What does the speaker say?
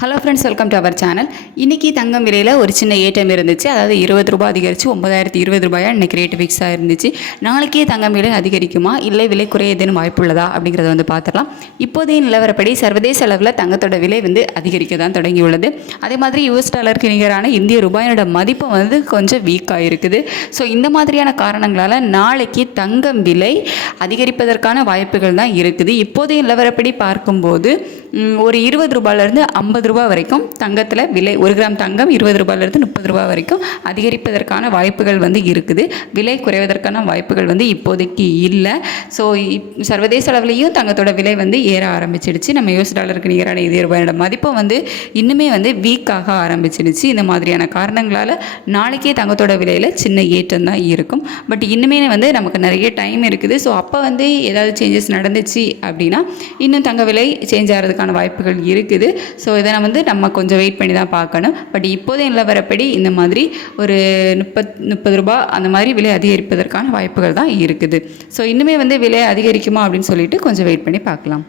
Hello friends, welcome to our channel. இன்றைக்கி தங்கம் விலையில் ஒரு சின்ன ஏற்றம் இருந்துச்சு. அதாவது ₹20 அதிகரித்து ₹9,020 இன்றைக்கி ரேட்டு ஃபிக்ஸாக இருந்துச்சு. நாளைக்கே தங்கம் விலை அதிகரிக்குமா, இல்லை விலை குறைய ஏதேனும் வாய்ப்புள்ளதா அப்படிங்கிறத பார்த்துடலாம். இப்போதைய நிலவரப்படி சர்வதேச அளவில் தங்கத்தோட விலை அதிகரிக்க தான் தொடங்கியுள்ளது. அதே மாதிரி US டாலருக்கு நிகரான இந்திய ரூபாயோட மதிப்பு கொஞ்சம் வீக்காக இருக்குது. ஸோ இந்த மாதிரியான காரணங்களால் நாளைக்கு தங்கம் விலை அதிகரிப்பதற்கான வாய்ப்புகள் தான் இருக்குது. இப்போதைய நிலவரப்படி பார்க்கும்போது ஒரு ₹20 50 வரைக்கும் தங்கத்தில் விலை, 1 கிராம் தங்கம் ₹20 30 வரைக்கும் அதிகரிப்பதற்கான வாய்ப்புகள் இருக்குது. விலை குறைவதற்கான வாய்ப்புகள் இப்போதைக்கு இல்லை. ஸோ சர்வதேச அளவுலேயும் தங்கத்தோட விலை ஏற ஆரம்பிச்சிடுச்சு. நம்ம US டாலருக்கு நிகரான இந்திய ரூபாயோட மதிப்பு இன்னுமே வீக்காக ஆரம்பிச்சிடுச்சு. இந்த மாதிரியான காரணங்களால் நாளைக்கே தங்கத்தோட விலையில் சின்ன ஏற்றம் தான் இருக்கும். பட் இன்னுமே நமக்கு நிறைய டைம் இருக்குது. ஸோ அப்போ ஏதாவது சேஞ்சஸ் நடந்துச்சு அப்படின்னா இன்னும் தங்க விலை சேஞ்ச் ஆகிறதுக்கான வாய்ப்புகள் இருக்குது. ஸோ இதை நம்ம கொஞ்சம் வெயிட் பண்ணி தான் பார்க்கணும். பட் இப்போதைய நிலவரப்படி இந்த மாதிரி ஒரு ₹30 அந்த மாதிரி விலை அதிகரிப்பதற்கான வாய்ப்புகள் தான் இருக்குது. ஸோ இன்னுமே விலை அதிகரிக்குமா அப்படின்னு சொல்லிட்டு கொஞ்சம் வெயிட் பண்ணி பார்க்கலாம்.